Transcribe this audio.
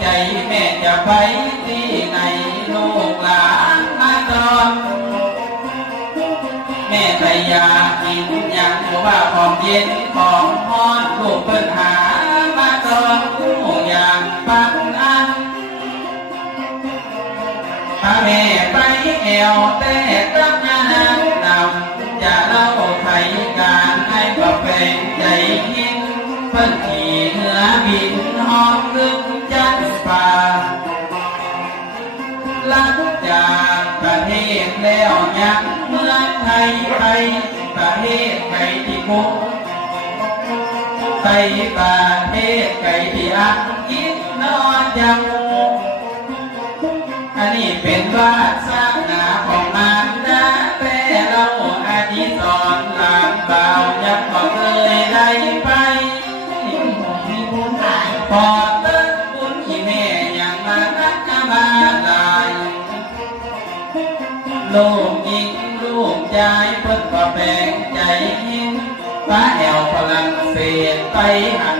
ใจแม่จะไปที่ไหนลูกหลานมาตอนแม่ใจอยากกินอย่างว่าของเย็นของฮ้อนลูกเปิดหามาตอนผู้อย่างปังอันพาแม่ไปแอวแต่กับยานางนำจะเล่าไทยการให้ก็เป็นใจหินเพิ่นขี่เหนือบินหอมลึกจันป่าหลังจากประเทศแล้วยังเมืองไทยไปประเทศไก่ที่คุกไปประเทศไก่ที่อังกฤษนอนยังอันนี้เป็นวาสนาของมารดาแต่เราอดีตสอนหลานบ่าวยังก็เคยได้ไปพอเติมบุญที่แม่ยังมารักมาลายลูกหญิงลูกชายเพิ่นก็แบ่งใจหินฟ้าแอวฝรั่งเศสไปหัน